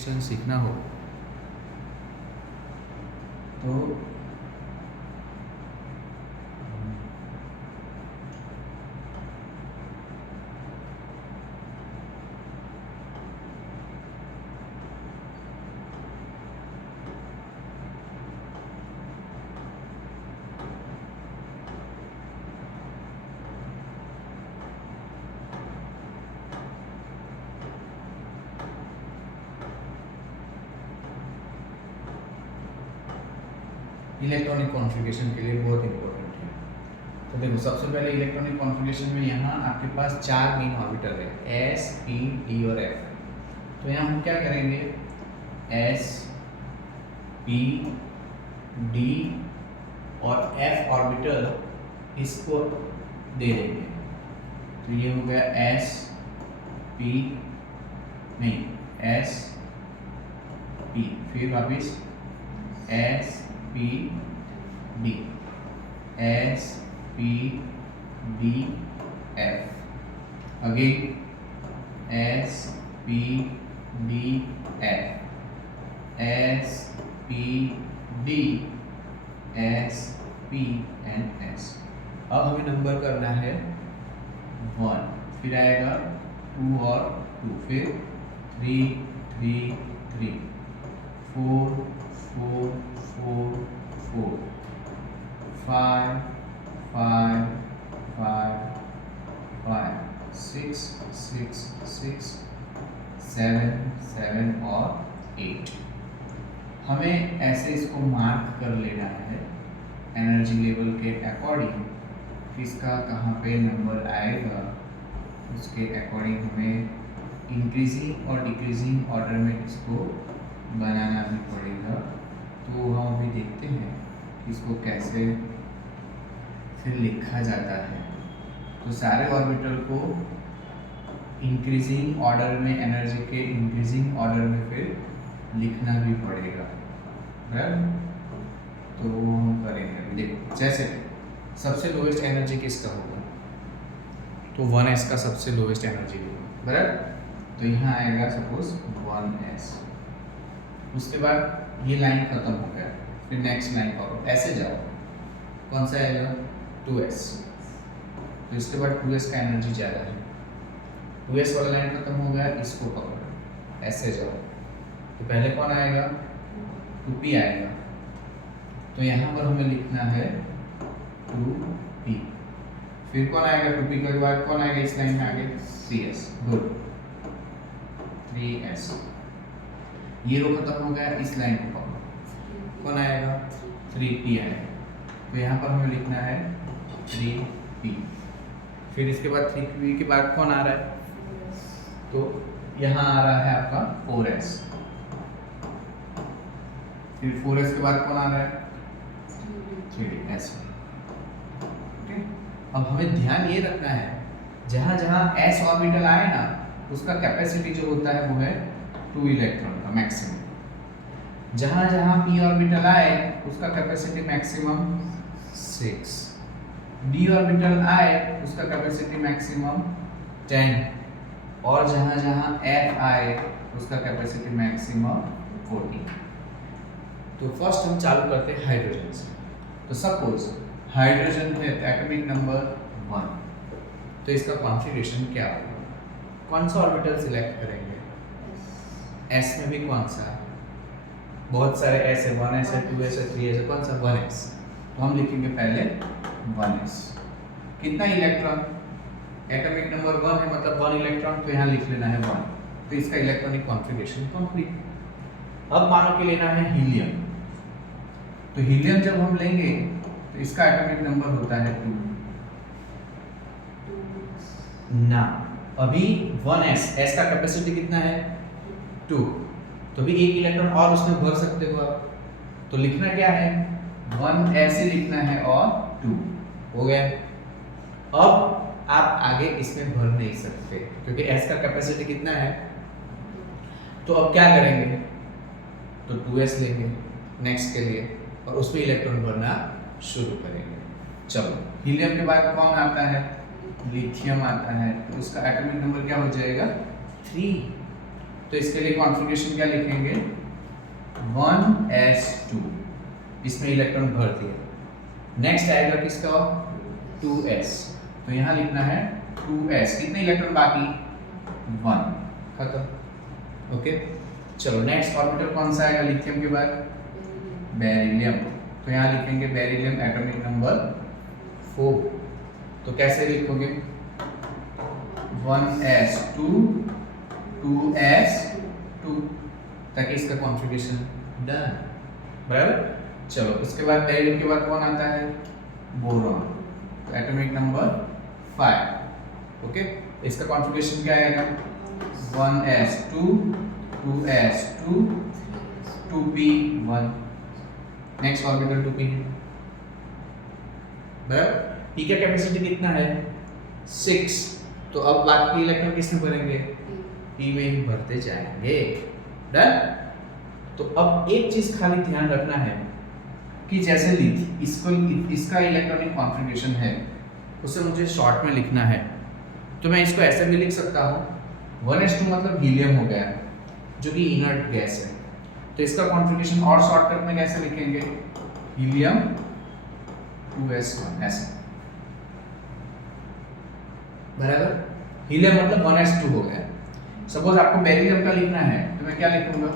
सीखना हो तो इलेक्ट्रॉनिक कॉन्फ़िगरेशन के लिए बहुत इंपॉर्टेंट है। तो देखो सबसे पहले इलेक्ट्रॉनिक कॉन्फ़िगरेशन में यहाँ आपके पास 4 मेन ऑर्बिटल है, S, P, D और F। तो यहाँ हम क्या करेंगे, S, P, D और F ऑर्बिटल इसको दे देंगे। तो ये हो गया S, P, नहीं S, P, फिर वापिस S, P, D, S, P, D, F, again S, P, D, F, S, P, D, S, P and S। अब हमें नंबर करना है 1, फिर आएगा 2 और 2, फिर 3, 3, 3, 4, 4, 4, 4, 5, 5, 5, 5, 6, 6, 6, 7, 7 और 8। हमें ऐसे इसको मार्क कर लेना है एनर्जी लेवल के अकॉर्डिंग, किसका कहाँ पे नंबर आएगा उसके अकॉर्डिंग हमें इंक्रीजिंग और डिक्रीजिंग ऑर्डर में इसको बनाना भी पड़ेगा। तो हम अभी देखते हैं कि इसको कैसे फिर लिखा जाता है। तो सारे ऑर्बिटल को इंक्रीजिंग ऑर्डर में, एनर्जी के इंक्रीजिंग ऑर्डर में फिर लिखना भी पड़ेगा, बराबर। तो वो हम करेंगे। देखो जैसे सबसे लोवेस्ट एनर्जी किसका होगा, तो 1s का सबसे लोवेस्ट एनर्जी होगा, बराबर। तो यहाँ आएगा सपोज 1s। उसके बाद ये लाइन खत्म हो गया, फिर नेक्स्ट लाइन पकड़ो, ऐसे जाओ, कौन सा आएगा 2s। तो इसके बाद 2s का एनर्जी ज़्यादा है, 2s वाला लाइन खत्म हो गया, इसको पकड़ो, ऐसे जाओ। तो पहले कौन आएगा, 2p आएगा। तो यहाँ पर हमें लिखना है 2p। फिर कौन आएगा 2p के बाद, कौन आएगा इस लाइन में आगे, 3s, गुड, 3s। ये रो खत्म हो गया, इस लाइन को पकड़ो, कौन आएगा 3p आएगा। तो यहाँ पर हमें लिखना है 3p। फिर इसके बाद 3p के बाद कौन आ रहा है, तो यहाँ आ रहा है आपका 4s। फिर 4s के बाद कौन आ रहा है 3s। अब हमें ध्यान ये रखना है, जहाँ जहाँ s ऑर्बिटल आए ना, उसका कैपेसिटी जो होता है वो है 2 इलेक्ट्रॉन का मैक्सिमम। जहाँ जहाँ p ऑर्बिटल आए उसका कैपेसिटी मैक्सिमम 6, d ऑर्बिटल आए उसका कैपेसिटी मैक्सिमम 10, और जहाँ जहाँ f आए उसका कैपेसिटी मैक्सिमम 40। तो फर्स्ट हम चालू करते हैं हाइड्रोजन से। तो सपोज हाइड्रोजन है एटॉमिक नंबर 1, तो इसका कॉन्फ़िगरेशन क्या होगा, कौन सा ऑर्बिटल सिलेक्ट करेंगे, s में भी कौन सा, बहुत सारे s है, 1s है, 2s है, 3s है, कौन सा 1s। तो हम लिखेंगे पहले 1s। कितना इलेक्ट्रॉन, एटॉमिक नंबर 1 है मतलब 1 इलेक्ट्रॉन, तो यहाँ लिख लेना है 1। तो इसका इलेक्ट्रॉनिक कॉन्फ़िगरेशन कंप्लीट। अब मानो कि लेना है हीलियम। तो हीलियम जब हम लेंगे तो इसका एटॉमिक नंबर होता है 2 ना। अभी 1s, s का कैपेसिटी कितना है 2, तो भी एक इलेक्ट्रॉन और उसमें भर सकते हो आप। तो लिखना क्या है 1 ऐसे लिखना है और 2 हो गया। अब आप आगे इसमें भर नहीं सकते क्योंकि s का कैपेसिटी कितना है। तो अब क्या करेंगे, तो 2s लेंगे नेक्स्ट के लिए और उसमें इलेक्ट्रॉन भरना शुरू करेंगे। चलो हीलियम के बाद कौन आता है, लिथियम आता है। तो उसका एटॉमिक नंबर क्या हो जाएगा 3। तो इसके लिए कॉन्फ़िगरेशन क्या लिखेंगे 1s2, इसमें इलेक्ट्रॉन भर दिया। नेक्स्ट आएगा किसका 2s, तो यहाँ लिखना है 2s, कितने इलेक्ट्रॉन बाकी 1, खत्म। ओके चलो नेक्स्ट ऑर्बिटल कौन सा आएगा लिथियम के बाद बेरिलियम, तो यहाँ लिखेंगे बेरिलियम एटॉमिक नंबर 4, तो कैसे लिखोगे 1s2 2s2, ताकि इसका कॉन्फ़िगरेशन डन, बराबर। चलो उसके बाद बेरिलियम के बाद कौन आता है बोरॉन, तो एटॉमिक नंबर 5। ओके इसका कॉन्फ़िगरेशन क्या आएगा 1s2 2s2 2p1, next orbital 2p है, बराबर। p का कैपेसिटी कितना है 6, तो अब बाकी इलेक्ट्रॉन किसमें भरेंगे p में ही भरते जाएंगे, डन। तो अब एक चीज खाली ध्यान रखना है कि जैसे इसका इलेक्ट्रॉनिक कॉन्फ़िगरेशन है उसे मुझे शॉर्ट में लिखना है, तो मैं इसको ऐसे भी लिख सकता हूँ 1s2 मतलब हीलियम हो गया जो कि इनर्ट गैस है, तो इसका कॉन्फ़िगरेशन और शॉर्टकट में कैसे लिखेंगे हीलियम 2s1 ऐसे, बराबर। हीलियम मतलब 1s2 हो गया। सपोज आपको बेरिलियम का लिखना है तो मैं क्या लिखूंगा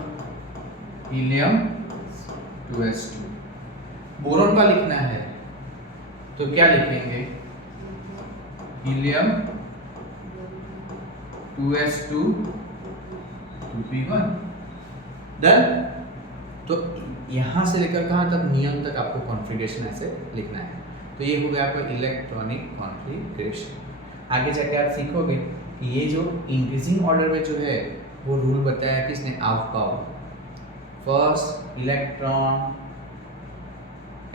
हीलियम 2s2। बोरॉन का लिखना है तो क्या लिखेंगे हीलियम 2s2 2p1, डन। तो यहाँ से लेकर कहाँ तक नियम तक आपको कॉन्फ़िगरेशन ऐसे लिखना है, तो ये हो गया आपका इलेक्ट्रॉनिक कॉन्फ़िगरेशन। आगे जाके आप सीखोगे कि ये जो इंक्रीजिंग ऑर्डर में जो है वो रूल बताया किसने Aufbau, first electron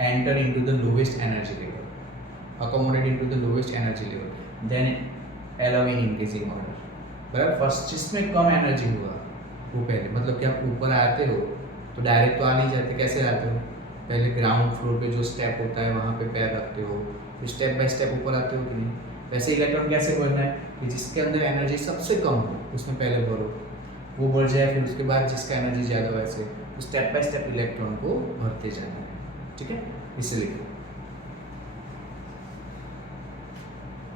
enter into the lowest energy level, accommodate into the lowest energy level, then allow in increasing order, बराबर। फर्स्ट जिसमें कम एनर्जी हुआ वो पहले, मतलब कि आप ऊपर आते हो तो डायरेक्ट तो आ नहीं जाते, कैसे आते हो पहले ग्राउंड फ्लोर पे जो स्टेप होता है वहाँ पे पैर रखते हो, तो स्टेप बाय स्टेप ऊपर आते हो कि नहीं। वैसे इलेक्ट्रॉन कैसे भरना है कि जिसके अंदर एनर्जी सबसे कम हो उसमें पहले भरो, वो भर जाए, फिर उसके बाद जिसका एनर्जी ज़्यादा, वैसे स्टेप बाय स्टेप इलेक्ट्रॉन को भरते जाना है, ठीक है। इसलिए